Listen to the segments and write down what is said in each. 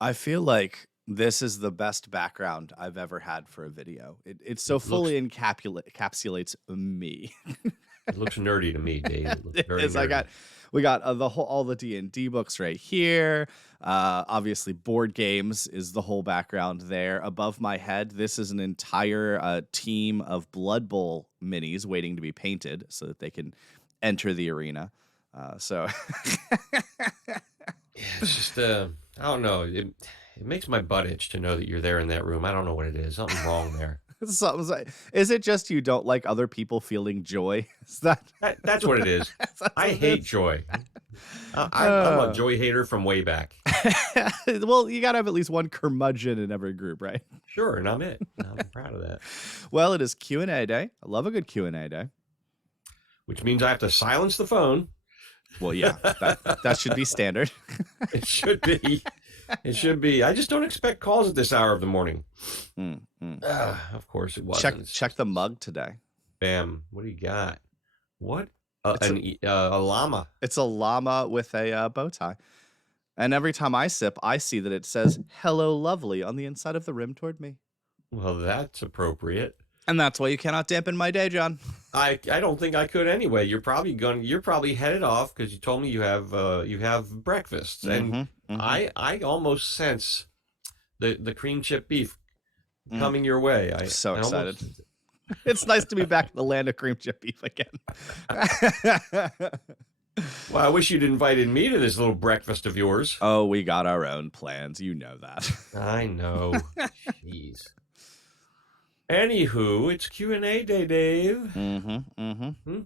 I feel like this is the best background I've ever had for a video. It so It looks fully encapsulates me. it looks nerdy to me, Dave. It looks It very is. nerdy. We got the whole all the D&D books right here. Obviously, board games is the whole background there. Above my head, this is an entire team of Blood Bowl minis waiting to be painted so that they can enter the arena. So Yeah, it's just I don't know. It makes my butt itch to know that you're there in that room. I don't know what it is. Something wrong there. Something's like, is it just you don't like other people feeling joy? Is that That's what it is. that's I what it hate is? joy. I'm a Uh, joy hater from way back. well, you gotta have at least one curmudgeon in every group, right? Sure, and I'm it. I'm proud of that. Well, it is Q&A day. I love a good Q&A day. Which means I have to silence the phone. Well, yeah, that should be standard. It should be. It should be. I just don't expect calls at this hour of the morning. Mm, mm. Of course it Check wasn't. It's check the mug today. Bam. What do you got? What? It's a, A llama. it's a llama with a bow tie. And every time I sip, I see that it says "Hello, lovely" on the inside of the rim toward me. Well, that's appropriate. And that's why you cannot dampen my day, John. I don't think I could anyway. You're probably headed off because you told me you have breakfast, and Mm-hmm, mm-hmm. I almost sense the cream chip beef Mm. coming your way. So I excited. almost It's nice to be back in the land of cream chip beef again. well, I wish you'd invited me to this little breakfast of yours. Oh, we got our own plans. You know that. I know. Jeez. Anywho, it's Q&A day, Dave. Mm-hmm, mm-hmm.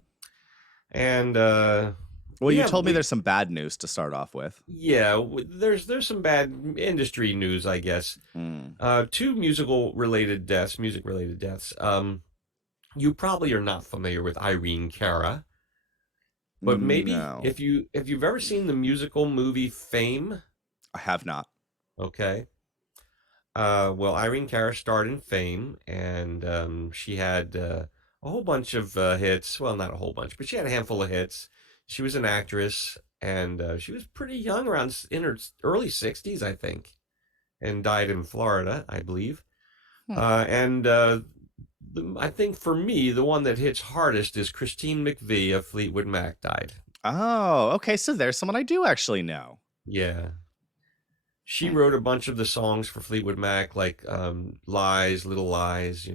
And Well, you yeah, told me there's some bad news to start off with. yeah, there's some bad industry news, I guess. Mm. Two music-related deaths. You probably are not familiar with Irene Cara, but maybe No, if you've ever seen the musical movie Fame, I have not. okay. Well, Irene Cara starred in Fame, and she had a whole bunch of hits. Well, not a whole bunch, but she had a handful of hits. She was an actress, and she was pretty young, around in her early 60s, I think, and died in Florida, I believe. Hmm. And I think for me, the one that hits hardest is Christine McVie of Fleetwood Mac died. Oh, okay. So there's someone I do actually know. Yeah. She Hmm. wrote a bunch of the songs for Fleetwood Mac, like Lies, Little Lies,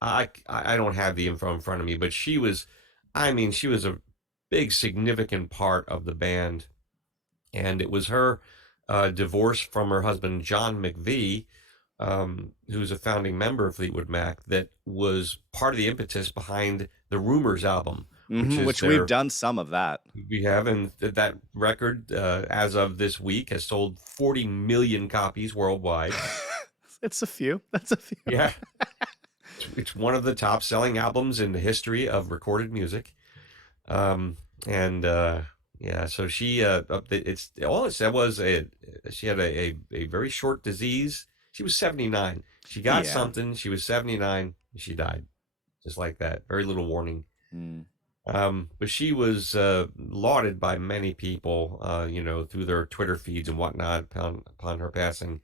I don't have the info in front of me, but she was a big, significant part of the band. And it was her divorce from her husband, John McVie, who's a founding member of Fleetwood Mac, that was part of the impetus behind the Rumors album, which is Which we've their done some of that. we have, and that record, as of this week, has sold 40 million copies worldwide. It's a few. That's a few. Yeah, it's one of the top selling albums in the history of recorded music. And yeah, so it's all it said was she had a very short disease. She was 79. She got Yeah. something. She was 79. She died, just like that. Very little warning. Mm. But she was lauded by many people, through their Twitter feeds and whatnot upon her passing.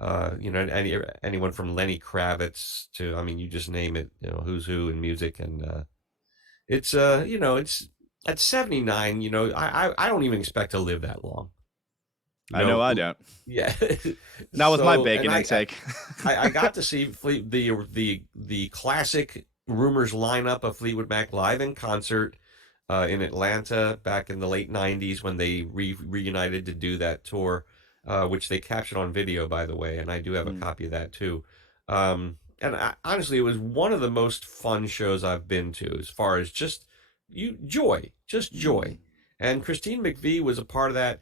Anyone from Lenny Kravitz to, I mean, you just name it, who's who in music. And it's at 79, I don't even expect to live that long. I know I don't. Yeah. Not with my So, bacon and intake. I got to see the classic Rumors lineup of Fleetwood Mac live in concert in Atlanta back in the late 90s when they reunited to do that tour, which they captured on video, by the way, and I do have a Mm. copy of that too. Honestly, it was one of the most fun shows I've been to, as far as just joy. Mm. And Christine McVie was a part of that.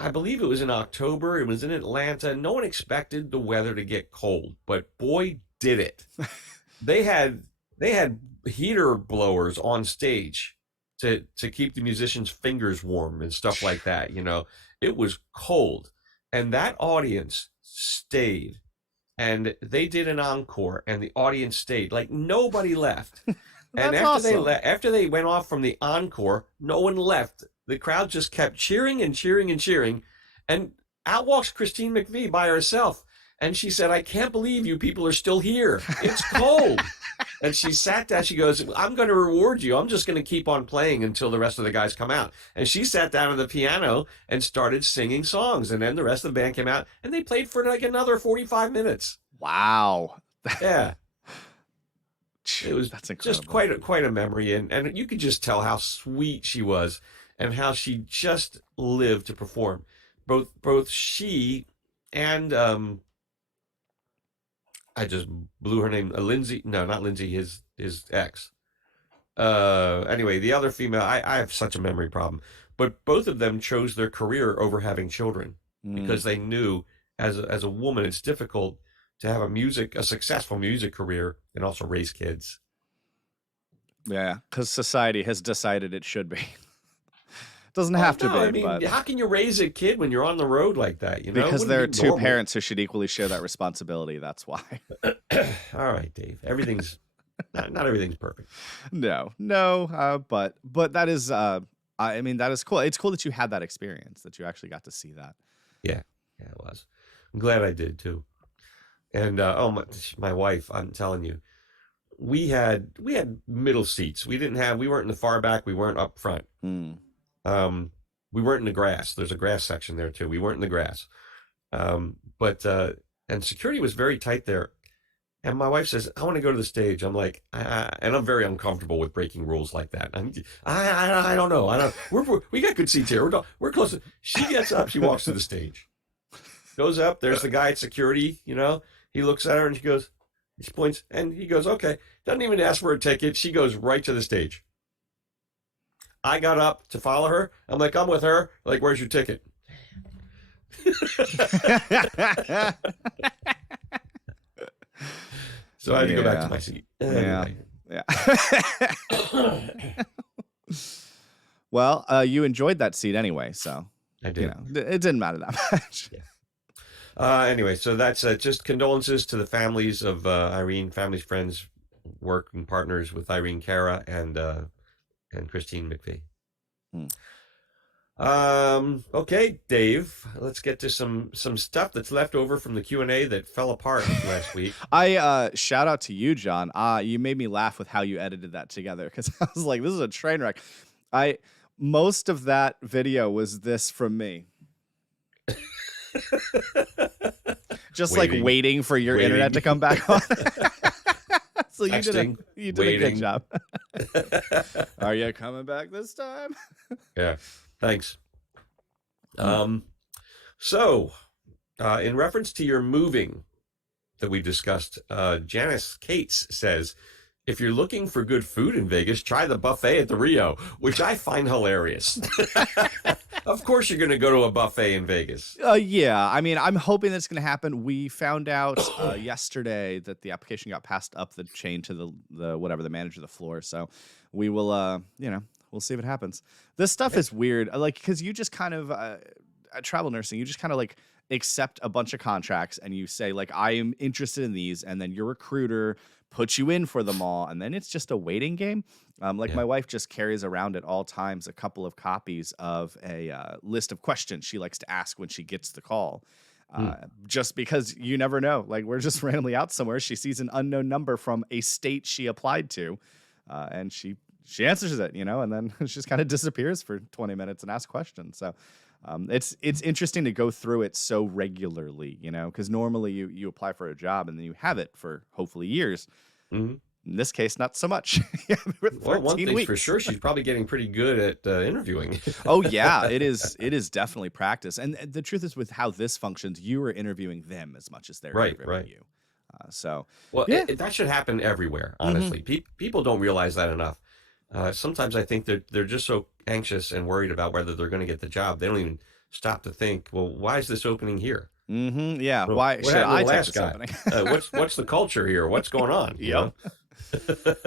I believe it was in October. It was in Atlanta. No one expected the weather to get cold, but boy, did it. They had heater blowers on stage to keep the musicians' fingers warm and stuff like that. It was cold, and that audience stayed, and they did an encore, and the audience stayed. Like, nobody left. And That's awesome. after they went off from the encore, no one left. The crowd just kept cheering and cheering and cheering. And out walks Christine McVie by herself. And she said, I can't believe you people are still here. It's cold. And she sat down. She goes, I'm going to reward you. I'm just going to keep on playing until the rest of the guys come out. And she sat down at the piano and started singing songs. And then the rest of the band came out and they played for like another 45 minutes. Wow. Yeah. It was That's incredible. just quite a memory. And you could just tell how sweet she was and how she just lived to perform. Both she and I just blew her name. Lindsay. No, not Lindsay. His ex. Anyway, the other female. I have such a memory problem, but both of them chose their career over having children because they knew as a woman it's difficult to have a successful music career and also raise kids. Yeah, because society has decided it should be. Doesn't have to be. I mean, but how can you raise a kid when you're on the road like that? You know, because Wouldn't there it are be two normal? parents who should equally share that responsibility. That's why. All right, Dave. Everything's not everything's perfect. No, but that is. I mean, that is cool. It's cool that you had that experience, that you actually got to see that. Yeah, it was. I'm glad I did too. And my wife, I'm telling you, we had middle seats. We weren't in the far back. We weren't up front. Mm. We weren't in the grass. There's a grass section there too. We weren't in the grass. And security was very tight there. And my wife says, I want to go to the stage. I'm like, and I'm very uncomfortable with breaking rules like that. I don't know. We got good seats here. We're close. She gets up. She walks to the stage. Goes up. There's the guy at security. You know, he looks at her and she points and he goes, okay. Doesn't even ask for a ticket. She goes right to the stage. I got up to follow her. I'm like, I'm with her. Like, where's your ticket? So I had to go back to my seat. Anyway. Yeah. Well, you enjoyed that seat anyway, so I did. You know, it didn't matter that much. Yeah. Anyway, so that's just condolences to the families of Irene, families, friends, working partners with Irene Cara and Christine McVie. Okay, Dave, let's get to some stuff that's left over from the Q&A that fell apart last week. I shout out to you, John. You made me laugh with how you edited that together, because I was like, this is a train wreck. Most of that video was this from me. Just like waiting for your internet to come back on. So you did a good job. Are you coming back this time? Yeah, thanks. So, in reference to your moving that we discussed, Janice Cates says, if you're looking for good food in Vegas, try the buffet at the Rio, which I find hilarious. Of course you're going to go to a buffet in Vegas. Yeah, I mean, I'm hoping that's going to happen. We found out yesterday that the application got passed up the chain to the manager of the floor. So we will, we'll see what happens. This stuff is weird, like, because you just kind of, at travel nursing, you just kind of like accept a bunch of contracts and you say, like, I am interested in these, and then your recruiter puts you in for them all, and then it's just a waiting game. My wife just carries around at all times a couple of copies of a list of questions she likes to ask when she gets the call. Just because you never know. Like, we're just randomly out somewhere. She sees an unknown number from a state she applied to, and she answers it, and then she just kind of disappears for 20 minutes and asks questions. So it's interesting to go through it so regularly, because normally you apply for a job and then you have it for hopefully years. Mm-hmm. In this case, not so much. Well, one thing's for sure, she's probably getting pretty good at interviewing. Oh yeah, it is definitely practice. And the truth is, with how this functions, you are interviewing them as much as they're interviewing you. That should happen everywhere. Honestly, people don't realize that enough. Sometimes I think they're just so anxious and worried about whether they're going to get the job, they don't even stop to think, well, why is this opening here? Mm-hmm. Yeah. Well, why should I take this opening? What's the culture here? What's going on? Yep.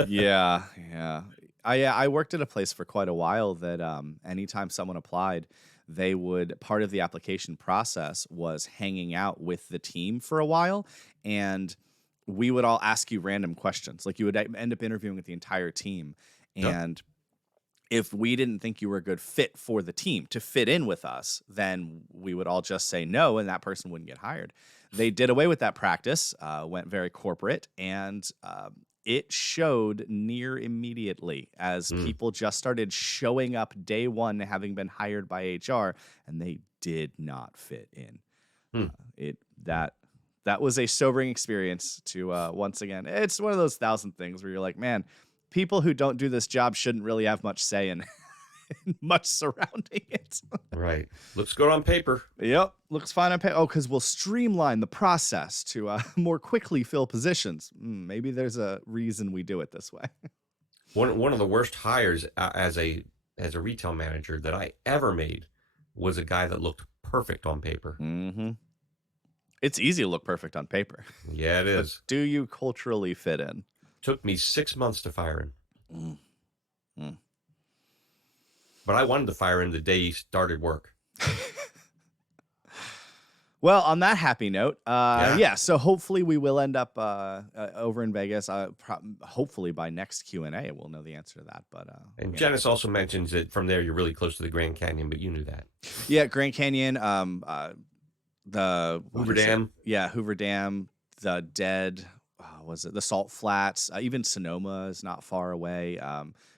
Yeah. I worked at a place for quite a while that anytime someone applied, they would, part of the application process was hanging out with the team for a while, and we would all ask you random questions. Like, you would end up interviewing with the entire team, and if we didn't think you were a good fit for the team to fit in with us, then we would all just say no, and that person wouldn't get hired. They did away with that practice, went very corporate, and it showed near immediately as people just started showing up day one, having been hired by HR, and they did not fit in. That was a sobering experience to once again. It's one of those 1,000 things where you're like, man, people who don't do this job shouldn't really have much say in much surrounding it. Right. Looks good on paper. Yep. Looks fine on paper. Oh, because we'll streamline the process to more quickly fill positions. Maybe there's a reason we do it this way. One of the worst hires as a retail manager that I ever made was a guy that looked perfect on paper. Mm-hmm. It's easy to look perfect on paper. Yeah, it is. But do you culturally fit in? Took me 6 months to fire him. But I wanted to fire him the day he started work. Well, on that happy note, so hopefully we will end up over in Vegas. Hopefully by next Q&A, we'll know the answer to that. But and Janice also mentions that from there you're really close to the Grand Canyon, but you knew that. Yeah, Grand Canyon, the Hoover Dam. Yeah, Hoover Dam, the Dead. Was it the Salt Flats? Even Sonoma is not far away.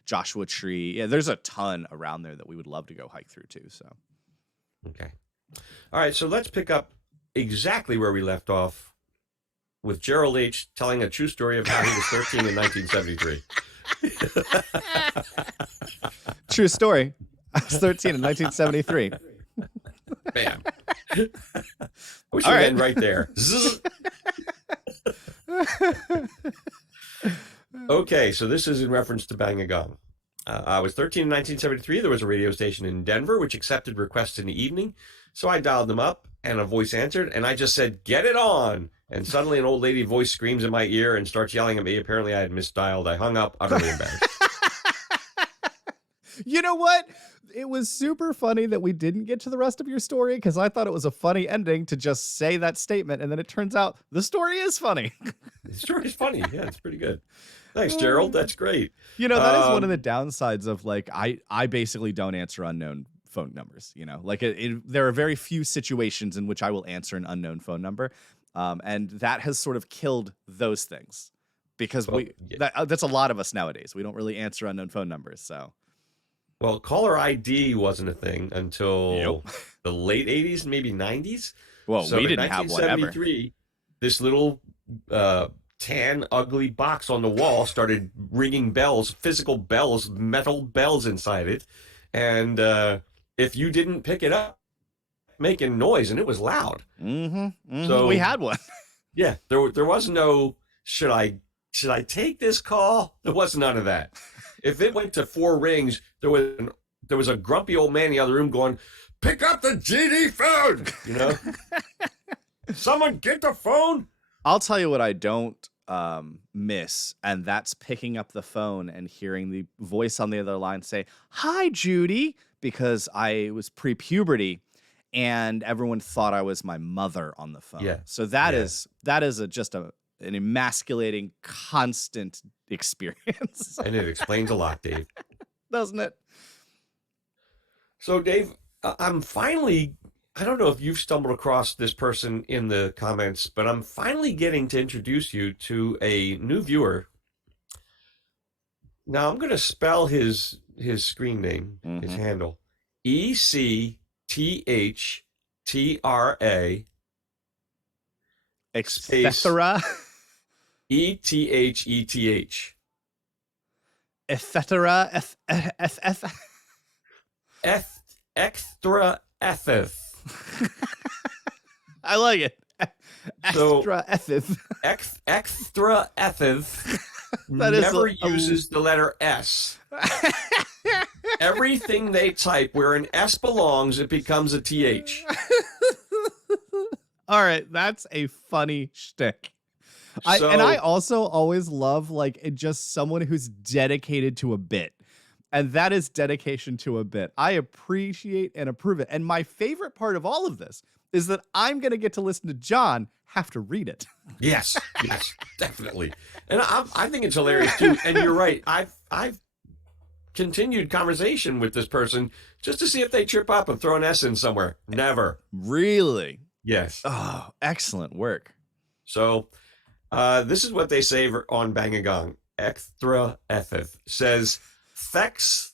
Joshua Tree. Yeah, there's a ton around there that we would love to go hike through too. So, okay. All right, so let's pick up exactly where we left off with Gerald H. telling a true story of how he was 13 in 1973. True story. I was 13 in 1973. Bam. I wish we end right there. Okay, so this is in reference to Bang a Gong. I was 13 in 1973. There was a radio station in Denver which accepted requests in the evening. So I dialed them up, and a voice answered, and I just said, "Get it on!" And suddenly an old lady voice screams in my ear and starts yelling at me. Apparently I had misdialed. I hung up, utterly embarrassed. You know what? It was super funny that we didn't get to the rest of your story because I thought it was a funny ending to just say that statement, and then it turns out the story is funny. The story is funny. Yeah, it's pretty good. Thanks, Gerald. That's great. You know, that is one of the downsides of, like, I basically don't answer unknown phone numbers. You know, like there are very few situations in which I will answer an unknown phone number, and that has sort of killed those things because that's a lot of us nowadays. We don't really answer unknown phone numbers. So, well, caller ID wasn't a thing until the late 80s, maybe 90s. Well, so we didn't have one ever. This little tan, ugly box on the wall started ringing bells, physical bells, metal bells inside it, and if you didn't pick it up, making noise, and it was loud. So we had one. Yeah, there was no should I take this call? There was none of that. If it went to 4 rings, there was a grumpy old man in the other room going, "Pick up the GD phone!" You know, someone get the phone. I'll tell you what I don't miss, and that's picking up the phone and hearing the voice on the other line say, "Hi, Judy," because I was pre-puberty and everyone thought I was my mother on the phone. Yeah. So that is just an emasculating, constant experience. And it explains a lot, Dave. Doesn't it? So, Dave, I'm finally, I don't know if you've stumbled across this person in the comments, but I'm finally getting to introduce you to a new viewer. Now, I'm going to spell his screen name, his handle, ECTHTRA. Etc. ETHETH. Etc. Extra ethith. I like it. Extra ethith. Extra ethith That never uses the letter S. Everything they type where an S belongs, it becomes a TH. All right, that's a funny shtick. I also always love just someone who's dedicated to a bit. And that is dedication to a bit. I appreciate and approve it. And my favorite part of all of this is that I'm going to get to listen to John have to read it. Yes, definitely. And I think it's hilarious too. And you're right. continued conversation with this person just to see if they trip up and throw an S in somewhere. Never. Really? Yes. Oh, excellent work. So this is what they say on Bang a Gong. Extra Ethith says, Fex,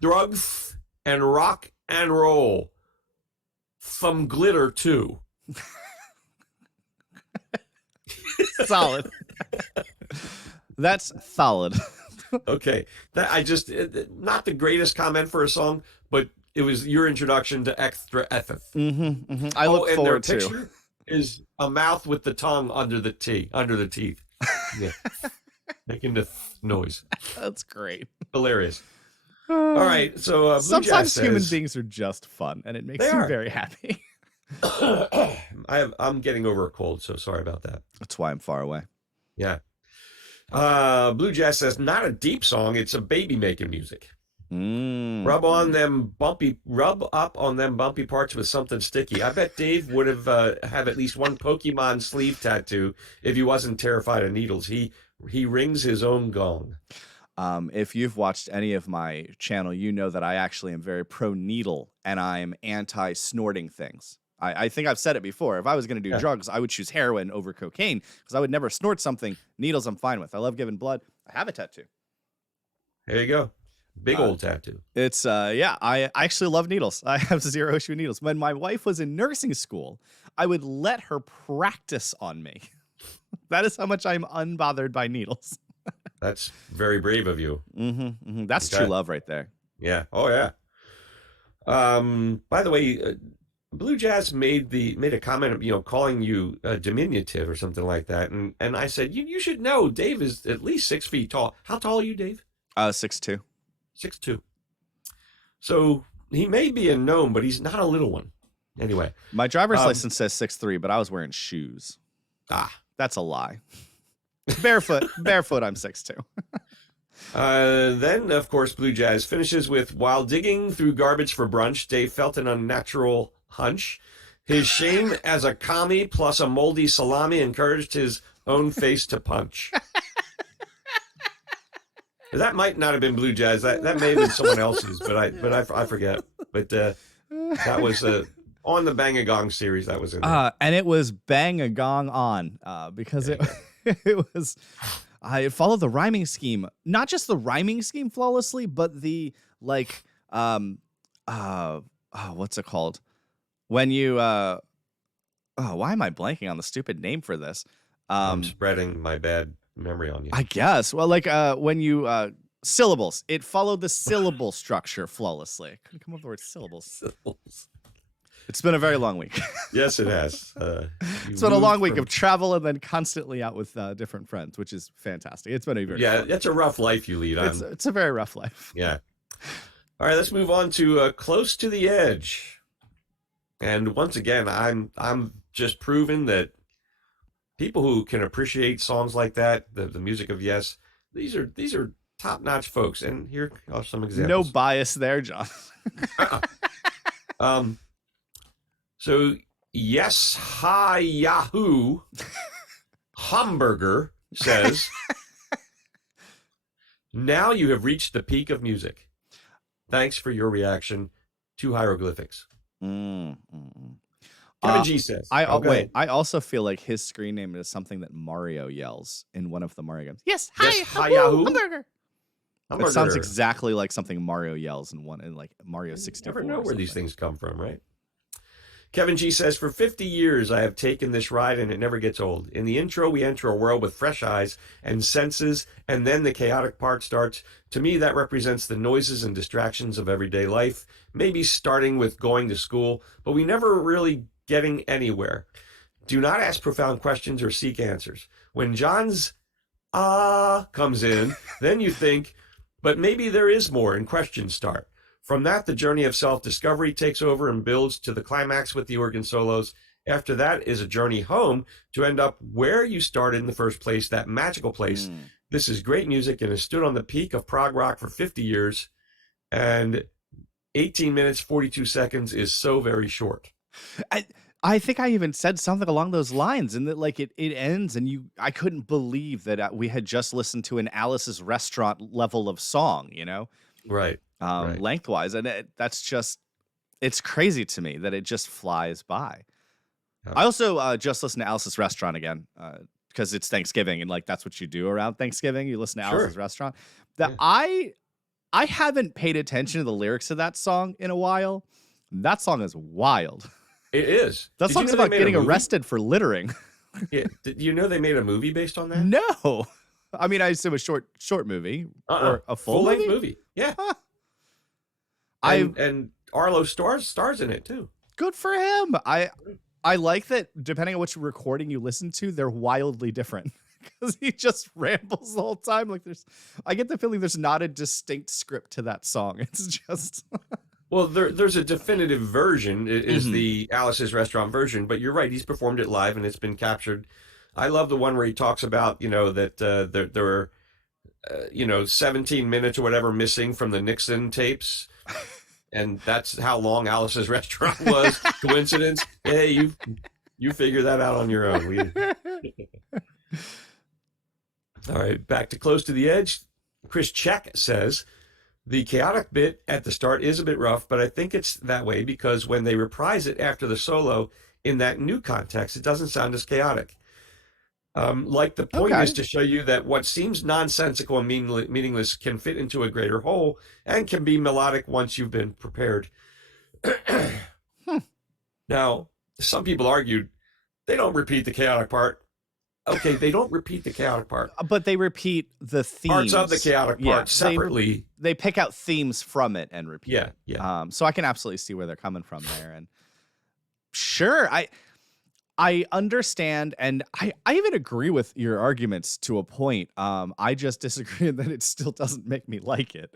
drugs, and rock and roll. From glitter, too. Solid. That's solid. Okay. That I just, not the greatest comment for a song, but it was your introduction to Extra Ethith. I look and forward their to. picture is a mouth with the tongue under the teeth. Yeah. Making the noise. That's great. Hilarious. All right. So Blue sometimes Jazz human says, beings are just fun, and it makes They me are. very happy. I'm getting over a cold, so sorry about that. That's why I'm far away. Yeah. Blue Jazz says, not a deep song, it's a baby making music. Rub up on them bumpy parts with something sticky. I bet Dave would have at least one Pokemon sleeve tattoo if he wasn't terrified of needles. He rings his own gong. If you've watched any of my channel, you know that I actually am very pro needle and I'm anti snorting things. I think I've said it before. If I was going to do drugs, I would choose heroin over cocaine because I would never snort something. Needles, I'm fine with. I love giving blood. I have a tattoo. There you go. Big old tattoo. It's I actually love needles. I have zero issue with needles. When my wife was in nursing school, I would let her practice on me. That is how much I'm unbothered by needles. That's very brave of you. That's true love right there. Yeah. Oh yeah. By the way, Blue Jazz made a comment, calling you diminutive or something like that, and I said you should know Dave is at least 6 feet tall. How tall are you, Dave? 6'2". 6'2". So he may be a gnome, but he's not a little one. Anyway, my driver's license says 6'3", but I was wearing shoes. That's a lie. Barefoot, I'm 6'2". Then, of course, Blue Jazz finishes with, while digging through garbage for brunch, Dave felt an unnatural hunch. His shame as a commie plus a moldy salami encouraged his own face to punch. That might not have been Blue Jazz. That may have been someone else's, but I forget. But that was on the Bang a Gong series. That was in there. And it was Bang a Gong on because it was. I followed the rhyming scheme, not just the rhyming scheme flawlessly, but the what's it called? When you why am I blanking on the stupid name for this? I'm spreading my bad memory on you. I guess. Well, when you syllables, it followed the syllable structure flawlessly. I couldn't come up with the word syllables. It's been a very long week. Yes, it has. It's been a long week of travel and then constantly out with different friends, which is fantastic. It's been a very fun. That's a rough life you lead. It's a very rough life. Yeah. All right, let's move on to Close to the Edge. And once again, I'm just proving that people who can appreciate songs like that, the music of Yes, these are top-notch folks. And here are some examples. No bias there, John. So Yes Hi Yahoo Hamburger says, now you have reached the peak of music. Thanks for your reaction to hieroglyphics. Kevin G says. I also feel like his screen name is something that Mario yells in one of the Mario games. Yes, hi Yahoo hamburger. It sounds exactly like something Mario yells in like Mario 64. You never know where these things come from, right? Kevin G says, for 50 years, I have taken this ride and it never gets old. In the intro, we enter a world with fresh eyes and senses, and then the chaotic part starts. To me, that represents the noises and distractions of everyday life, maybe starting with going to school, but we never really getting anywhere. Do not ask profound questions or seek answers. When John's comes in, then you think, but maybe there is more, and questions start. From that, the journey of self-discovery takes over and builds to the climax with the organ solos. After that is a journey home to end up where you started in the first place, that magical place. This is great music and has stood on the peak of prog rock for 50 years. And 18 minutes, 42 seconds is so very short. I think I even said something along those lines, and that like it ends, and I couldn't believe that we had just listened to an Alice's Restaurant level of song, Right. Right. lengthwise, and that's just it's crazy to me that it just flies by. Yeah. I also just listened to Alice's Restaurant again because it's Thanksgiving, and like that's what you do around Thanksgiving. You listen to Sure. Alice's Restaurant. That Yeah. I haven't paid attention to the lyrics of that song in a while. That song is wild. It is. That Did you song's know they about made a getting movie? arrested for littering. Yeah. Did you know they made a movie based on that? No, I mean I assume a short movie or a full-length movie. Yeah. Huh. And Arlo stars in it too. Good for him. I like that. Depending on which recording you listen to, they're wildly different because he just rambles the whole time. Like I get the feeling there's not a distinct script to that song. It's just. Well, there's a definitive version. It is the Alice's Restaurant version, but you're right. He's performed it live, and it's been captured. I love the one where he talks about that there were 17 minutes or whatever missing from the Nixon tapes, and that's how long Alice's Restaurant was. Coincidence? Hey, you figure that out on your own. All right, back to Close to the Edge. Chris Check says, the chaotic bit at the start is a bit rough, but I think it's that way because when they reprise it after the solo in that new context, it doesn't sound as chaotic. Like the point is to show you that what seems nonsensical and meaningless can fit into a greater whole and can be melodic once you've been prepared. Now, some people argued they don't repeat the chaotic part. Okay, they don't repeat the chaotic part. But they repeat the themes. Parts of the chaotic part separately. They pick out themes from it and repeat it. Yeah. So I can absolutely see where they're coming from there. And sure, I understand, and I even agree with your arguments to a point. I just disagree in that it still doesn't make me like it.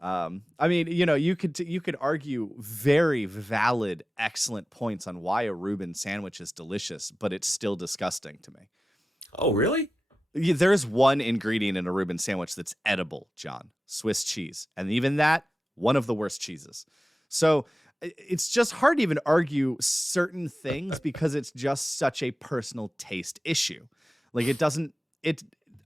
I mean, you could argue very valid, excellent points on why a Reuben sandwich is delicious, but it's still disgusting to me. Oh, really? There's one ingredient in a Reuben sandwich that's edible, John. Swiss cheese. And even that, one of the worst cheeses. So it's just hard to even argue certain things because it's just such a personal taste issue. Like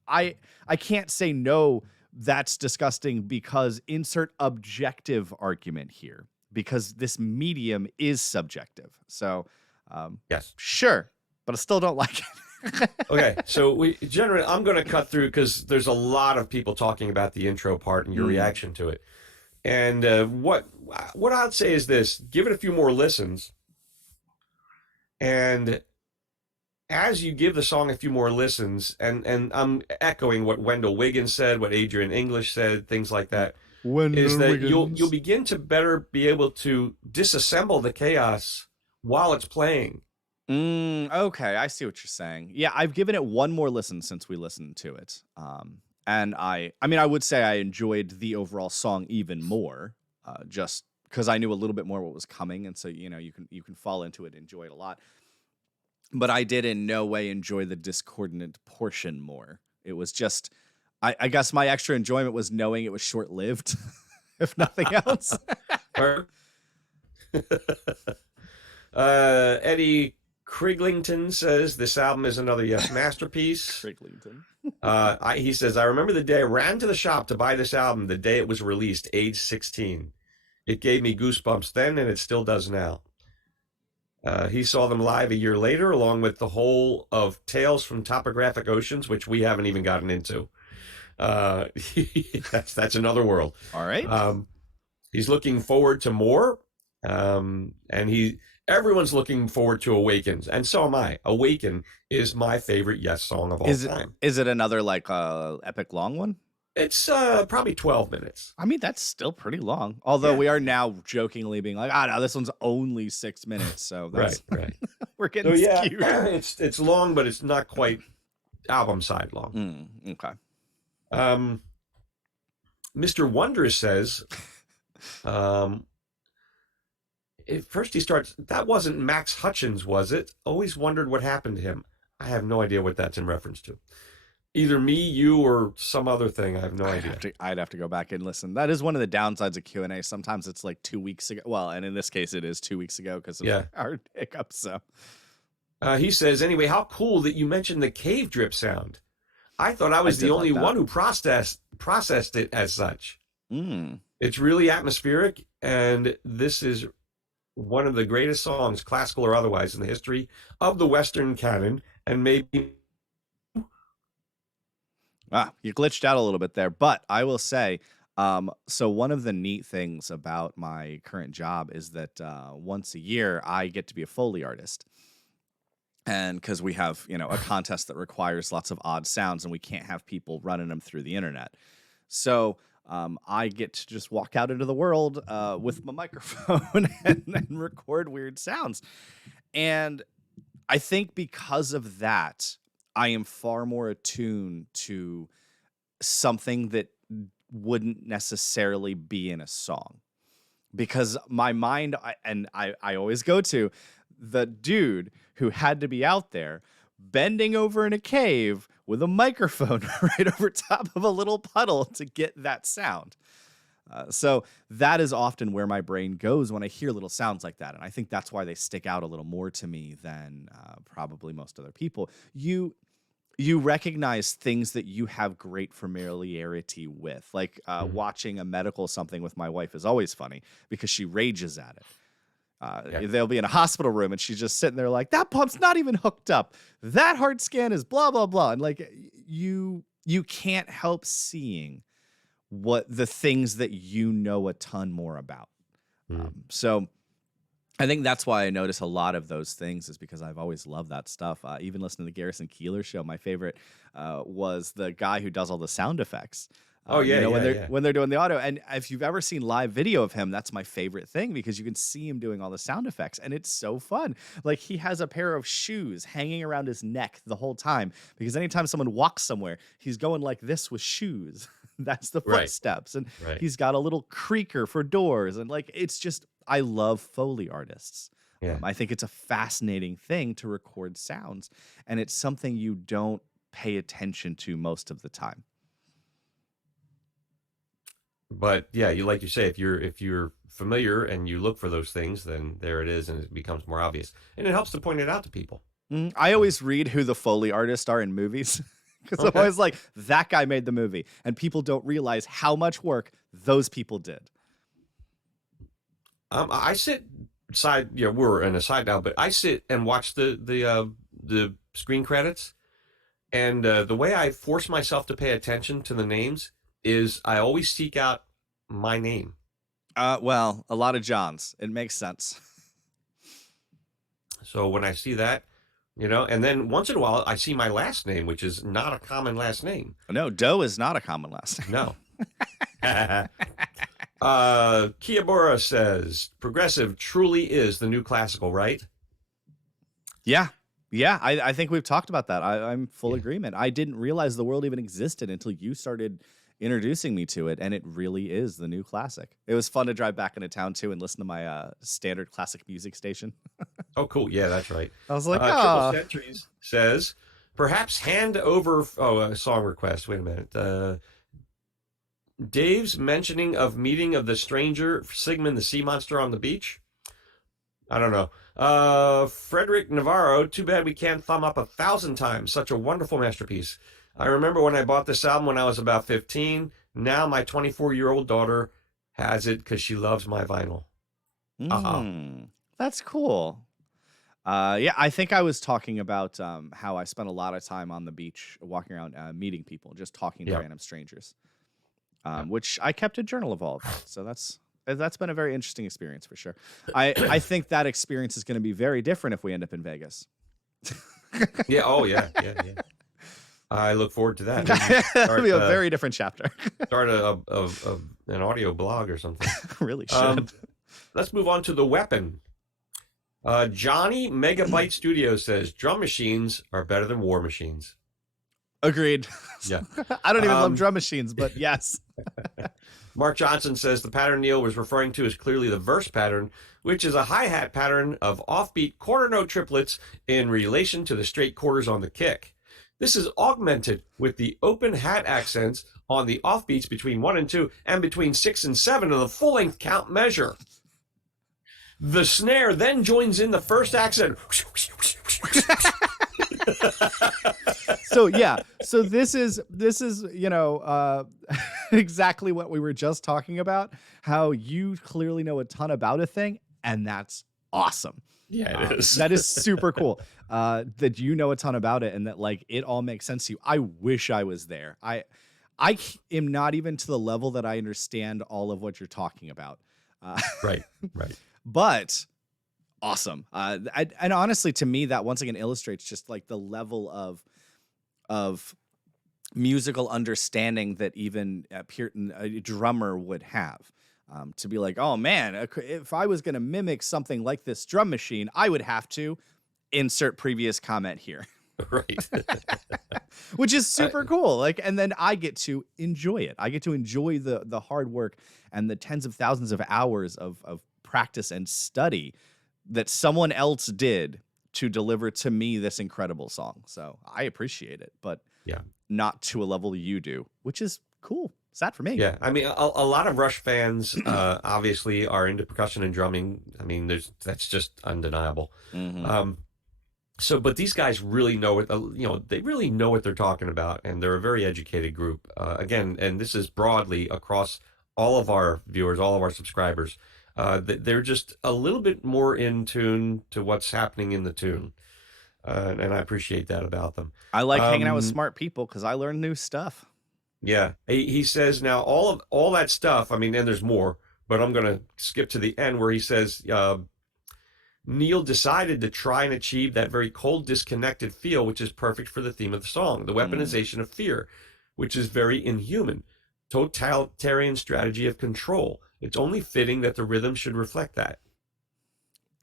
I can't say no, that's disgusting because insert objective argument here because this medium is subjective. So yes, sure, but I still don't like it. Okay, so I'm going to cut through because there's a lot of people talking about the intro part and your reaction to it. And what I'd say is this: give it a few more listens, and as you give the song a few more listens, and I'm echoing what Wendell Wiggins said, what Adrian English said, things like that, is that you'll begin to better be able to disassemble the chaos while it's playing. Okay, I see what you're saying. Yeah, I've given it one more listen since we listened to it. And I mean, I would say I enjoyed the overall song even more, just because I knew a little bit more what was coming, and so you can fall into it, and enjoy it a lot. But I did in no way enjoy the discordant portion more. It was just, I guess my extra enjoyment was knowing it was short-lived, if nothing else. Eddie Kriglington says this album is another Yes masterpiece. Kriglington. He says, I remember the day I ran to the shop to buy this album the day it was released, age 16. It gave me goosebumps then, and it still does now. He saw them live a year later, along with the whole of Tales from Topographic Oceans, which we haven't even gotten into. That's another world. All right. He's looking forward to more, and everyone's looking forward to Awakens, and so am I. Awaken is my favorite Yes song of all time. Is it another like epic long one? It's probably 12 minutes. I mean, that's still pretty long. Although we are now jokingly being like, no, this one's only 6 minutes. So that's, right. We're getting skewed. It's long, but it's not quite album side long. Okay. Mr. Wondrous says, first he starts, that wasn't Max Hutchins, was it? Always wondered what happened to him. I have no idea what that's in reference to. Either me, you, or some other thing. I have no idea. I'd have to go back and listen. That is one of the downsides of Q&A. Sometimes it's like 2 weeks ago. Well, and in this case, it is 2 weeks ago because of our hiccups. So he says, anyway, how cool that you mentioned the cave drip sound. I thought I was the only one who processed it as such. It's really atmospheric, and this is one of the greatest songs, classical or otherwise, in the history of the Western canon, and maybe... you glitched out a little bit there, but I will say, so one of the neat things about my current job is that once a year I get to be a Foley artist. And because we have, a contest that requires lots of odd sounds and we can't have people running them through the internet. So I get to just walk out into the world with my microphone and record weird sounds. And I think because of that, I am far more attuned to something that wouldn't necessarily be in a song, because my mind, I always go to the dude who had to be out there bending over in a cave with a microphone right over top of a little puddle to get that sound. So that is often where my brain goes when I hear little sounds like that. And I think that's why they stick out a little more to me than probably most other people. You recognize things that you have great familiarity with, like watching a medical something with my wife is always funny because she rages at it. They'll be in a hospital room and she's just sitting there like, that pump's not even hooked up. That heart scan is blah, blah, blah. And like you can't help seeing what the things that you know a ton more about. So I think that's why I notice a lot of those things is because I've always loved that stuff. Even listening to the Garrison Keillor show, my favorite was the guy who does all the sound effects. When they're doing the audio. And if you've ever seen live video of him, that's my favorite thing because you can see him doing all the sound effects and it's so fun. Like he has a pair of shoes hanging around his neck the whole time because anytime someone walks somewhere, he's going like this with shoes. That's the footsteps. And he's got a little creaker for doors. And like, it's just, I love Foley artists. I think it's a fascinating thing to record sounds and it's something you don't pay attention to most of the time. But yeah, like you say, if you're familiar and you look for those things, then there it is, and it becomes more obvious, and it helps to point it out to people. I always read who the Foley artists are in movies because I'm always like, that guy made the movie, and people don't realize how much work those people did. I sit side, we're in a side now, but I sit and watch the screen credits, and the way I force myself to pay attention to the names is I always seek out my name. Well, a lot of Johns. It makes sense. So when I see that, and then once in a while I see my last name, which is not a common last name. No, Doe is not a common last name. No. Kiyabura says, progressive truly is the new classical, right? Yeah. I think we've talked about that. I'm full agreement. I didn't realize the world even existed until you started introducing me to it, and it really is the new classic. It was fun to drive back into town too and listen to my standard classic music station. Oh, cool. Yeah, that's right. I was like, Triple Centuries says, perhaps hand over a song request. Wait a minute. Dave's mentioning of meeting of the stranger Sigmund the sea monster on the beach. I don't know. Frederick Navarro, too bad we can't thumb up 1,000 times. Such a wonderful masterpiece. I remember when I bought this album when I was about 15. Now my 24-year-old daughter has it because she loves my vinyl. That's cool. I think I was talking about how I spent a lot of time on the beach walking around meeting people, just talking to random strangers, which I kept a journal of all of that. So that's been a very interesting experience for sure. I think that experience is going to be very different if we end up in Vegas. Yeah. Oh, yeah. I look forward to that. It'll be a very different chapter. Start an audio blog or something. Really should. Let's move on to the weapon. Johnny Megabyte Studio says drum machines are better than war machines. Agreed. Yeah. I don't even love drum machines, but yes. Mark Johnson says the pattern Neil was referring to is clearly the verse pattern, which is a hi-hat pattern of offbeat quarter note triplets in relation to the straight quarters on the kick. This is augmented with the open hat accents on the offbeats between 1 and 2 and between 6 and 7 of the full-length count measure. The snare then joins in the first accent. So yeah, so this is exactly what we were just talking about, how you clearly know a ton about a thing, and that's awesome. Yeah, it is. That is super cool. That you know a ton about it, and that like it all makes sense to you. I wish I was there. I am not even to the level that I understand all of what you're talking about. Right. But awesome. And honestly, to me, that once again illustrates just like the level of musical understanding that even a drummer would have. To be like, oh man, if I was going to mimic something like this drum machine, I would have to insert previous comment here. Right. Which is super cool. Like, and then I get to enjoy it. I get to enjoy the hard work and the tens of thousands of hours of practice and study that someone else did to deliver to me this incredible song. So I appreciate it, but yeah, not to a level you do, which is cool. Sad for me. Yeah, I mean, a lot of Rush fans obviously are into percussion and drumming. I mean, that's just undeniable. Mm-hmm. But these guys really know what they really know what they're talking about, and they're a very educated group. Again, and this is broadly across all of our viewers, all of our subscribers. They're just a little bit more in tune to what's happening in the tune, and I appreciate that about them. I like hanging out with smart people because I learn new stuff. Yeah, he says now all that stuff. I mean, and there's more, but I'm going to skip to the end where he says Neil decided to try and achieve that very cold, disconnected feel, which is perfect for the theme of the song, the weaponization of fear, which is very inhuman, totalitarian strategy of control. It's only fitting that the rhythm should reflect that.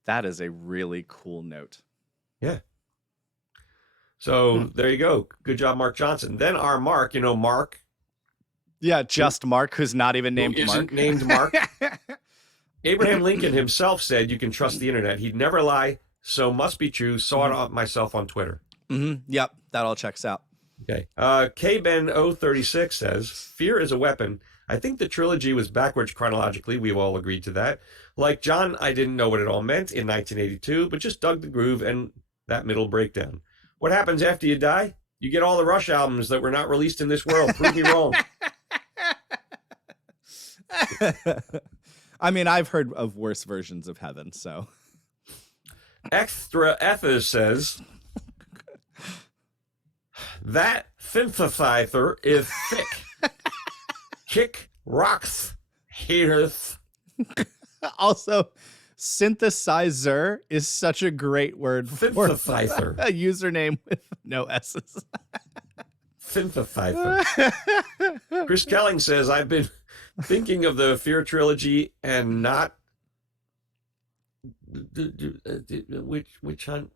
That is a really cool note. Yeah. So there you go. Good job, Mark Johnson. Then our Mark, Mark. Yeah, just Mark, who's not even named Mark. Isn't named Mark. Abraham Lincoln himself said, "You can trust the internet. He'd never lie, so must be true. Saw it myself on Twitter." Mm-hmm. Yep, that all checks out. Okay. KBen036 says, "Fear is a weapon. I think the trilogy was backwards chronologically. We've all agreed to that. Like John, I didn't know what it all meant in 1982, but just dug the groove and that middle breakdown. What happens after you die? You get all the Rush albums that were not released in this world. Prove me wrong." I mean, I've heard of worse versions of heaven, so. Extra Ethers says, "That synthesizer is thick. Kick rocks, haters." Also, synthesizer is such a great word for synthesizer. A username with no S's. Synthesizer. Chris Kelling says, "I've been thinking of the Fear trilogy and not which hunt.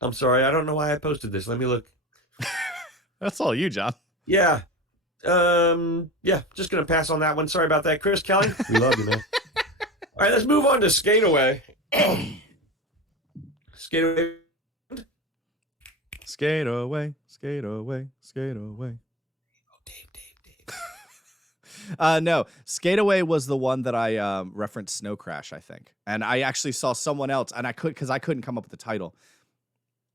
I'm sorry, I don't know why I posted this. Let me look." That's all you, John. Yeah. Just gonna pass on that one. Sorry about that, Chris Kelling. We love you, man. All right, let's move on to Skate Away. Skate Away. Skate away, skate away, skate away. Oh, Dave. No, Skate Away was the one that I referenced Snow Crash, I think. And I actually saw someone else, and I couldn't come up with the title.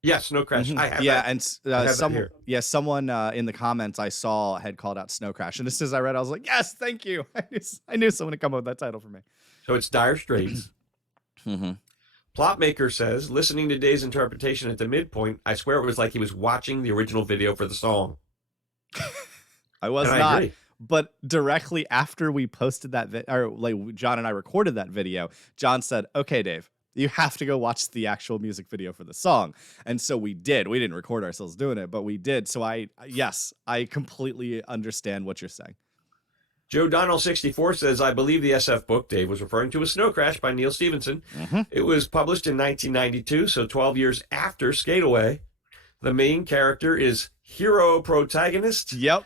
Yeah, Snow Crash. Mm-hmm. I have yeah, that. And someone in the comments I saw had called out Snow Crash. And as soon as I read it, I was like, yes, thank you. I knew someone would come up with that title for me. So it's Dire Straits. Mm-hmm. Plotmaker says, "Listening to Dave's interpretation at the midpoint, I swear it was like he was watching the original video for the song." I was and not. I agree. But directly after we posted that John and I recorded that video, John said, "Okay, Dave, you have to go watch the actual music video for the song." And so we did. We didn't record ourselves doing it, but we did. So I completely understand what you're saying. Joe Donnell64 says, "I believe the SF book Dave was referring to was Snow Crash by Neil Stevenson. Mm-hmm. It was published in 1992, so 12 years after Skate Away. The main character is hero protagonist." Yep.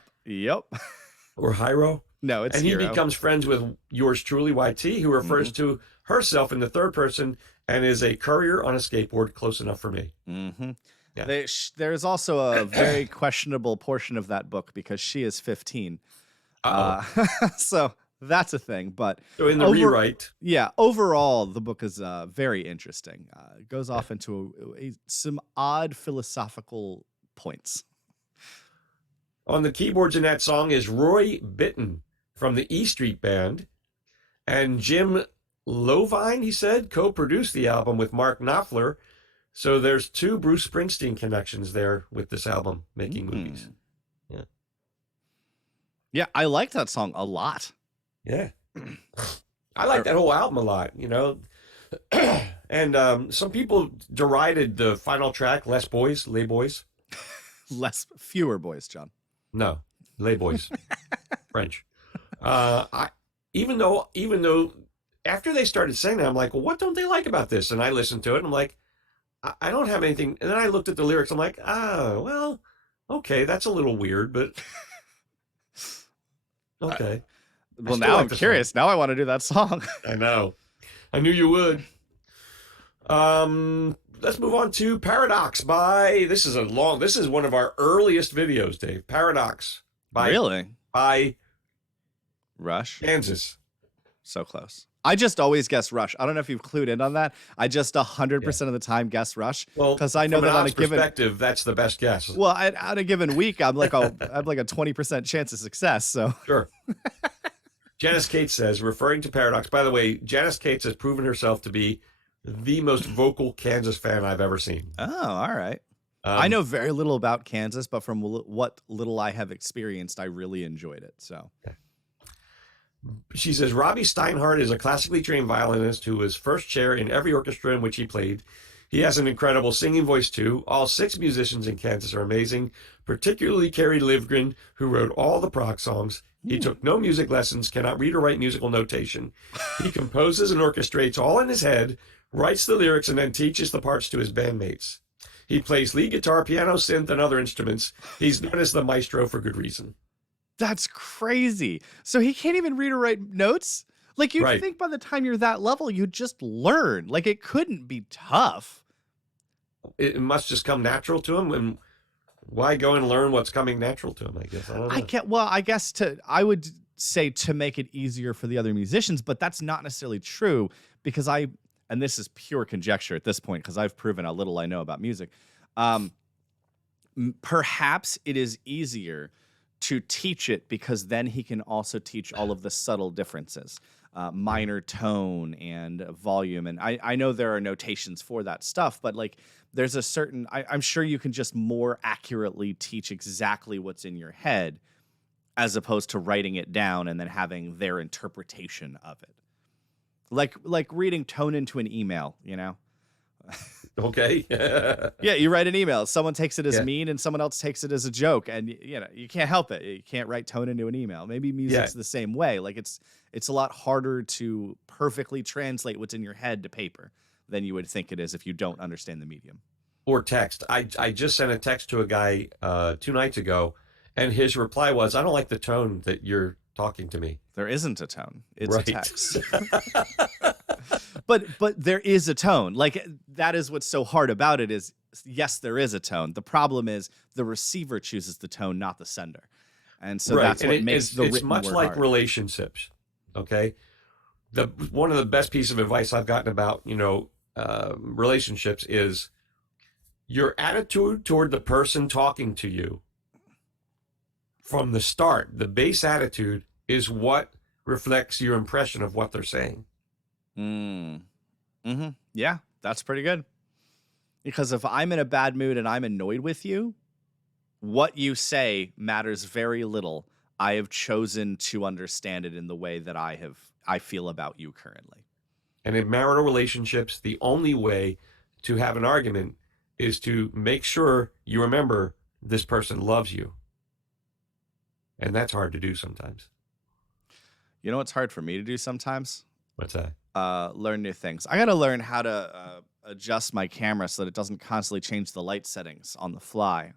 Or Hiro. No, it's and Hero. He becomes friends with yours truly, YT, who refers to herself in the third person and is a courier on a skateboard. Close enough for me. Mm-hmm. Yeah. There's also a very questionable portion of that book because she is 15. So that's a thing. But So in the rewrite. Yeah, overall, the book is very interesting. It goes off into some odd philosophical points. On the keyboards in that song is Roy Bittan from the E Street Band. And Jim Lovine, he said, co-produced the album with Mark Knopfler. So there's 2 Bruce Springsteen connections there with this album, Making Movies. Yeah. Yeah, I like that song a lot. Yeah. I like that whole album a lot, you know. And some people derided the final track, Less Boys, Les Boys. Fewer boys, John. No, Les Boys. French. Even though after they started saying that, I'm like, well, what don't they like about this? And I listened to it and I'm like, I don't have anything. And then I looked at the lyrics. I'm like, oh, well, okay, that's a little weird, but okay. Well, now I'm curious. Now I want to do that song. I know. I knew you would. Let's move on to Paradox this is one of our earliest videos, Dave. Paradox by Rush. Kansas. So close. I just always guess Rush. I don't know if you've clued in on that. I just 100% of the time guess Rush because I know that on a given perspective, that's the best guess. Well, on a given week, I'm like a 20% chance of success. So sure. Janice Cates says, referring to Paradox. By the way, Janice Cates has proven herself to be the most vocal Kansas fan I've ever seen. Oh, all right. I know very little about Kansas, but from what little I have experienced, I really enjoyed it. So. Okay. She says, Robbie Steinhardt is a classically trained violinist who was first chair in every orchestra in which he played. He has an incredible singing voice, too. All 6 musicians in Kansas are amazing, particularly Kerry Livgren, who wrote all the prog songs. He took no music lessons, cannot read or write musical notation. He composes and orchestrates all in his head, writes the lyrics, and then teaches the parts to his bandmates. He plays lead guitar, piano, synth, and other instruments. He's known as the maestro for good reason. That's crazy. So he can't even read or write notes? Like, you'd think by the time you're that level, you'd just learn. Like, it couldn't be tough. It must just come natural to him. And why go and learn what's coming natural to him, I guess? I don't know. I guess I would say to make it easier for the other musicians, but that's not necessarily true because and this is pure conjecture at this point because I've proven how little I know about music. Perhaps it is easier to teach it because then he can also teach all of the subtle differences, minor tone and volume. And I know there are notations for that stuff, but like there's a certain, I'm sure you can just more accurately teach exactly what's in your head as opposed to writing it down and then having their interpretation of it. Like reading tone into an email, you know? Okay. Yeah, you write an email. Someone takes it as mean and someone else takes it as a joke. And, you know, you can't help it. You can't write tone into an email. Maybe music's the same way. Like it's a lot harder to perfectly translate what's in your head to paper than you would think it is if you don't understand the medium. Or text. I just sent a text to a guy 2 nights ago, and his reply was, I don't like the tone that you're talking to me. There isn't a tone. It's a text. But there is a tone. Like that is what's so hard about it is, yes, there is a tone. The problem is the receiver chooses the tone, not the sender. And so that's what makes the written word hard. It's much like relationships, okay? One of the best pieces of advice I've gotten about, relationships is your attitude toward the person talking to you from the start. The base attitude is what reflects your impression of what they're saying. Mm-hmm. Yeah, that's pretty good. Because if I'm in a bad mood and I'm annoyed with you, what you say matters very little. I have chosen to understand it in the way that I feel about you currently. And in marital relationships, the only way to have an argument is to make sure you remember this person loves you. And that's hard to do sometimes. You know what's hard for me to do sometimes? What's that? Learn new things. I got to learn how to adjust my camera so that it doesn't constantly change the light settings on the fly.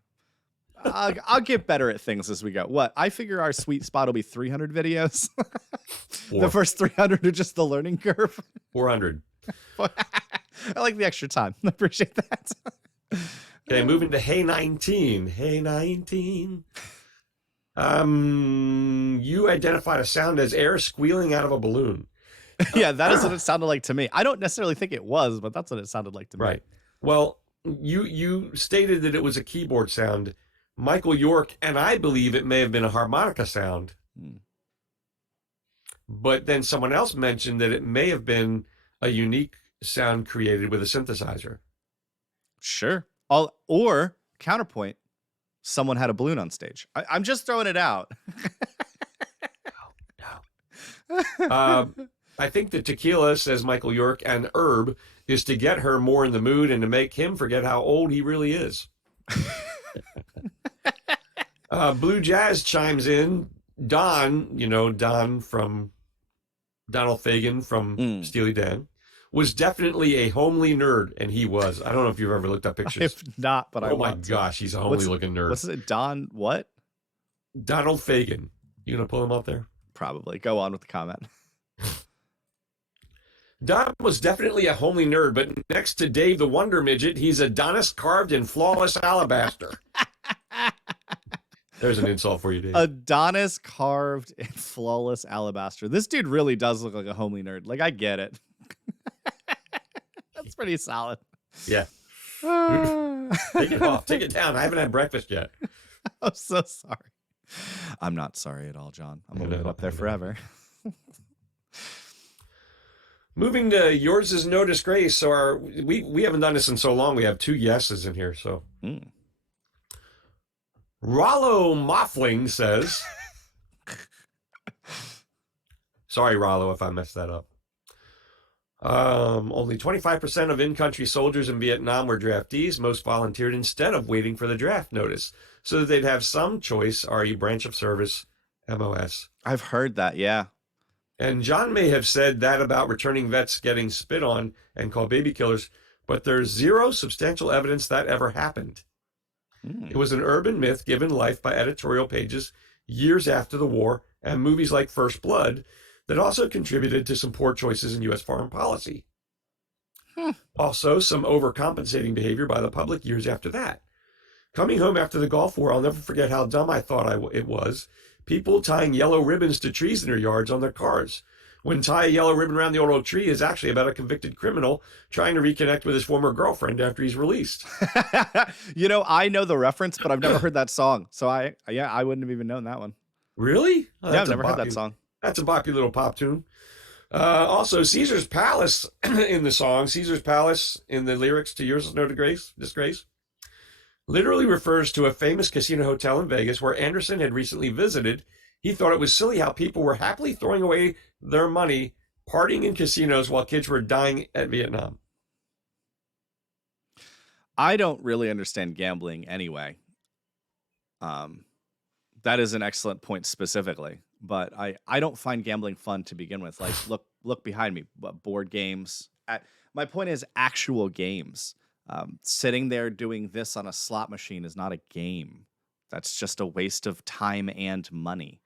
I'll get better at things as we go. What? I figure our sweet spot will be 300 videos. The first 300 are just the learning curve. 400. I like the extra time. I appreciate that. Okay, moving to Hey 19. Hey 19. You identified a sound as air squealing out of a balloon. Yeah, that is what it sounded like to me. I don't necessarily think it was, but that's what it sounded like to me. Right. Well, you stated that it was a keyboard sound. Michael York, and I believe it may have been a harmonica sound. But then someone else mentioned that it may have been a unique sound created with a synthesizer. Sure. Or counterpoint, someone had a balloon on stage. I'm just throwing it out. No. I think that tequila, says Michael York, and herb is to get her more in the mood and to make him forget how old he really is. Blue Jazz chimes in. Don from Donald Fagen from Steely Dan, was definitely a homely nerd, and he was. I don't know if you've ever looked up pictures. If not, but I want to. Oh my gosh, he's a homely looking nerd. What's it? Don what? Donald Fagen. You gonna pull him up there? Probably. Go on with the comment. Don was definitely a homely nerd, but next to Dave the Wonder Midget, he's Adonis carved in flawless alabaster. There's an insult for you, Dave. Adonis carved in flawless alabaster. This dude really does look like a homely nerd. Like, I get it. That's pretty solid. Yeah. Take it off. Take it down. I haven't had breakfast yet. I'm so sorry. I'm not sorry at all, John. I'm going to leave it up there forever. Moving to Yours is No Disgrace. So we haven't done this in so long. We have 2 yeses in here. So Rollo Moffling says, sorry, Rollo, if I messed that up. Only 25% of in-country soldiers in Vietnam were draftees. Most volunteered instead of waiting for the draft notice so that they'd have some choice. RE branch of service, MOS. I've heard that. Yeah. And John may have said that about returning vets getting spit on and called baby killers, but there's zero substantial evidence that ever happened. It was an urban myth given life by editorial pages years after the war and movies like First Blood that also contributed to some poor choices in U.S. foreign policy. Also, some overcompensating behavior by the public years after that. Coming home after the Gulf War, I'll never forget how dumb I thought it was. People tying yellow ribbons to trees in their yards on their cars. When tie a yellow ribbon around the old oak tree is actually about a convicted criminal trying to reconnect with his former girlfriend after he's released. I know the reference, but I've never heard that song. So I wouldn't have even known that one. Really? Oh, yeah, I've never heard that song. That's a popular little pop tune. Also, Caesar's Palace in the song, Caesar's Palace in the lyrics to Yours is No Disgrace, literally refers to a famous casino hotel in Vegas where Anderson had recently visited. He thought it was silly how people were happily throwing away their money partying in casinos while kids were dying at Vietnam. I don't really understand gambling anyway. That is an excellent point specifically, but I don't find gambling fun to begin with. Like, look behind me, board games. My point is actual games. Sitting there doing this on a slot machine is not a game. That's just a waste of time and money.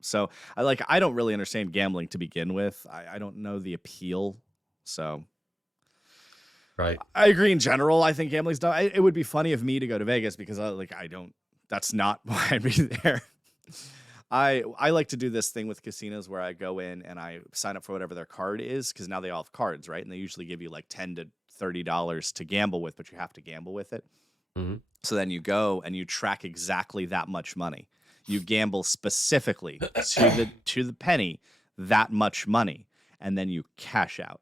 So I don't really understand gambling to begin with. I don't know the appeal. So right. I agree in general. I think gambling's dumb. It would be funny of me to go to Vegas because that's not why I'd be there. I like to do this thing with casinos where I go in and I sign up for whatever their card is, because now they all have cards, right? And they usually give you like $10 to $30 to gamble with, but you have to gamble with it. Mm-hmm. So then you go and you track exactly that much money. You gamble specifically to the penny that much money, and then you cash out.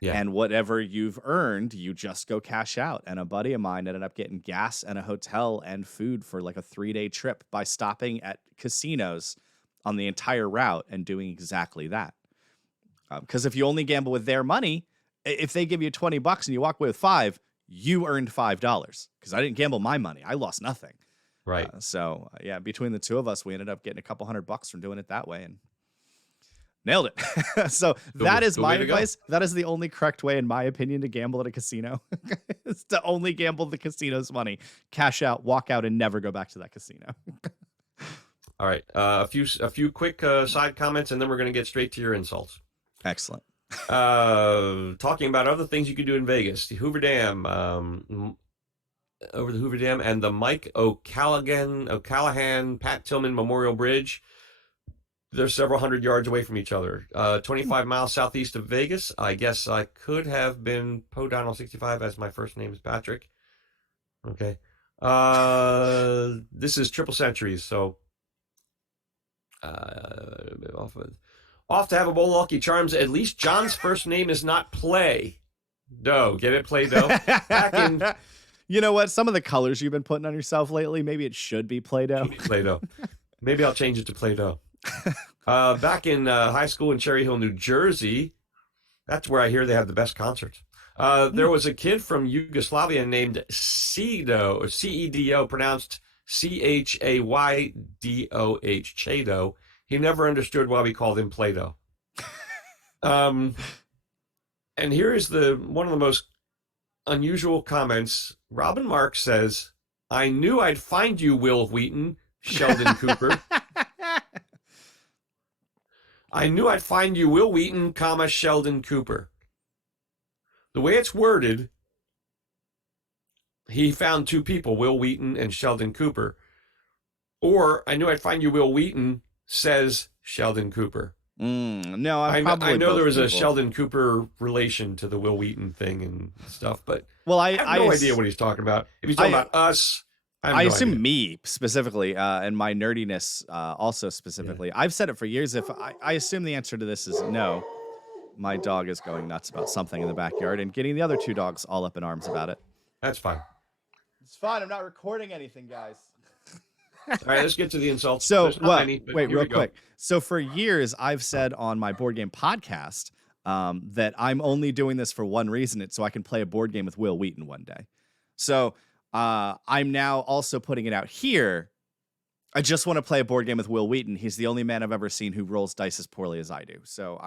Yeah. And whatever you've earned, you just go cash out. And a buddy of mine ended up getting gas and a hotel and food for like a 3-day trip by stopping at casinos on the entire route and doing exactly that. Because if you only gamble with their money, if they give you $20 and you walk away with $5, you earned $5 because I didn't gamble my money. I lost nothing. Right. So between the two of us, we ended up getting a couple $100 from doing it that way and nailed it. So that is my advice. That is the only correct way, in my opinion, to gamble at a casino. Is to only gamble the casino's money, cash out, walk out, and never go back to that casino. All right. A few quick side comments, and then we're going to get straight to your insults. Excellent. Talking about other things you can do in Vegas, the Hoover Dam. over the Hoover Dam, and the Mike O'Callahan Pat Tillman Memorial Bridge. They're several hundred yards away from each other. 25 miles southeast of Vegas. I guess I could have been Poe Donald 65 as my first name is Patrick. Okay. This is triple centuries, so off to have a bowl of Lucky Charms. At least John's first name is not Play-Doh. Get it? Play-Doh? Back in... You know what? Some of the colors you've been putting on yourself lately, maybe it should be Play-Doh. Play-Doh. Maybe I'll change it to Play-Doh. Back in high school in Cherry Hill, New Jersey, that's where I hear they have the best concerts. There was a kid from Yugoslavia named Cedo, or C-E-D-O, pronounced C-H-A-Y-D-O-H, Chado. He never understood why we called him Play-Doh. And here is one of the most unusual comments. Robin Marks says, "I knew I'd find you, Will Wheaton, Sheldon Cooper." I knew I'd find you, Will Wheaton, comma, Sheldon Cooper. The way it's worded, he found two people, Will Wheaton and Sheldon Cooper. Or, I knew I'd find you, Will Wheaton, says Sheldon Cooper. No, I know there was a Sheldon Cooper relation to the Will Wheaton thing and stuff, but I have no idea what he's talking about. If he's talking about us, I assume idea. Me specifically, and my nerdiness also specifically. Yeah. I've said it for years. If I assume the answer to this is no, my dog is going nuts about something in the backyard and getting the other two dogs all up in arms about it. That's fine. It's fine. I'm not recording anything, guys. All right, let's get to the insults. So, wait, real quick. So, for years, I've said on my board game podcast that I'm only doing this for one reason. It's so I can play a board game with Will Wheaton one day. So, I'm now also putting it out here. I just want to play a board game with Will Wheaton. He's the only man I've ever seen who rolls dice as poorly as I do. So,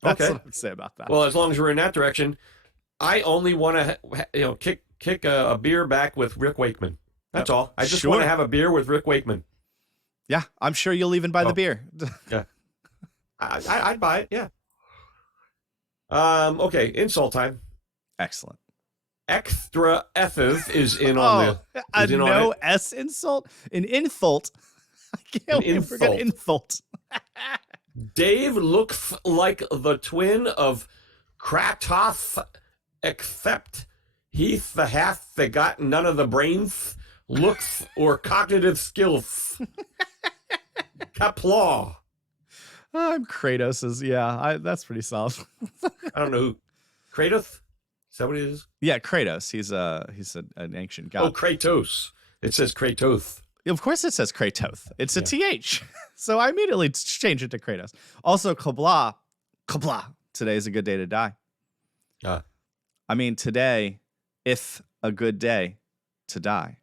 that's what I would say about that. Well, as long as we're in that direction, I only want to, kick a beer back with Rick Wakeman. That's all. I just want to have a beer with Rick Wakeman. Yeah, I'm sure you'll even buy the beer. Yeah, I'd buy it. Yeah. Okay, insult time. Excellent. Extra Etheth is in on the. A no S insult? An insult. I can't wait for an insult. Dave looks like the twin of Kratoth, except he's the half that got none of the brains, looks, or cognitive skills. Kaplaw. I'm Kratos's. Yeah, that's pretty solid. I don't know who. Kratos? Is that what it is? Yeah, Kratos. He's an ancient god. Oh, Kratos. It says Kratos. Of course it says Kratos. It's a TH. So I immediately changed it to Kratos. Also, Kabla. Today's a good day to die. I mean, today, if a good day to die.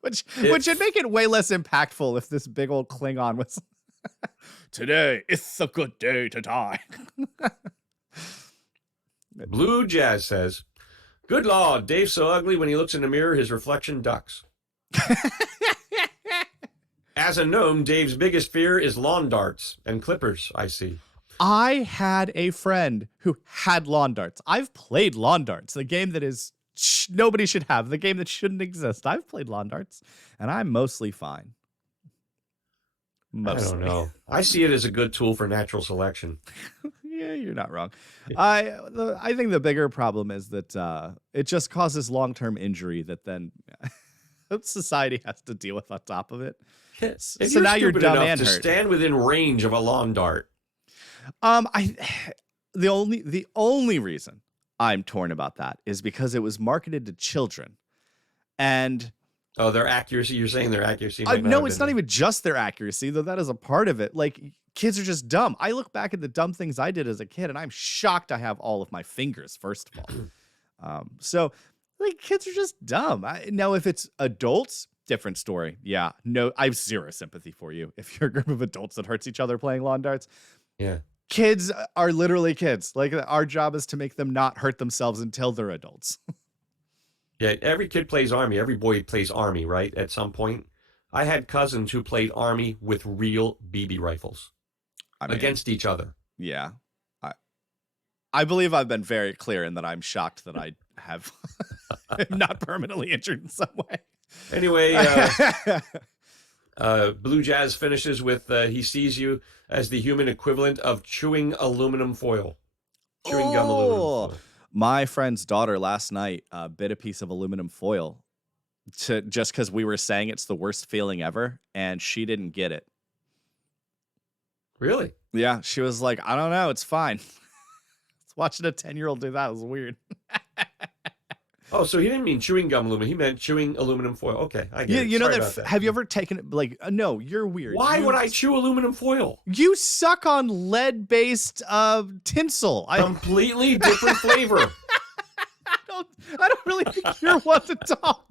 Which would make it way less impactful if this big old Klingon was today, it's a good day to die. Blue Jazz says, "Good Lord, Dave's so ugly when he looks in the mirror, his reflection ducks." As a gnome, Dave's biggest fear is lawn darts and clippers, I see. I had a friend who had lawn darts. I've played lawn darts, the game that is nobody should have, the game that shouldn't exist. I've played lawn darts, and I'm mostly fine. Mostly. I don't know. I see it as a good tool for natural selection. Yeah, you're not wrong. I think the bigger problem is that it just causes long-term injury that then society has to deal with on top of it. So now you're dumb and hurt. Stand within range of a lawn dart. The only reason I'm torn about that is because it was marketed to children, and their accuracy. You're saying their accuracy? No, it's not even just their accuracy, though. That is a part of it. Like, kids are just dumb. I look back at the dumb things I did as a kid, and I'm shocked I have all of my fingers. First of all, so like kids are just dumb. Now, if it's adults, different story. Yeah, no, I have zero sympathy for you if you're a group of adults that hurts each other playing lawn darts. Yeah. Kids are literally kids. Like, our job is to make them not hurt themselves until they're adults. Yeah, every kid plays Army. Every boy plays Army, right? At some point. I had cousins who played Army with real BB rifles against each other. Yeah. I believe I've been very clear in that I'm shocked that I have am not permanently injured in some way. Anyway, Blue Jazz finishes with he sees you as the human equivalent of chewing aluminum foil. Chewing gum aluminum foil. My friend's daughter last night bit a piece of aluminum foil just because we were saying it's the worst feeling ever, and she didn't get it. Really? Yeah, she was like, I don't know, it's fine. Watching a 10-year-old do that was weird. Oh, so he didn't mean chewing gum aluminum. He meant chewing aluminum foil. Okay, I get it. You know Sorry that, about have you ever taken it, like, no, you're weird. Why would I chew aluminum foil? You suck on lead-based tinsel. Completely different flavor. I don't really think you're one to talk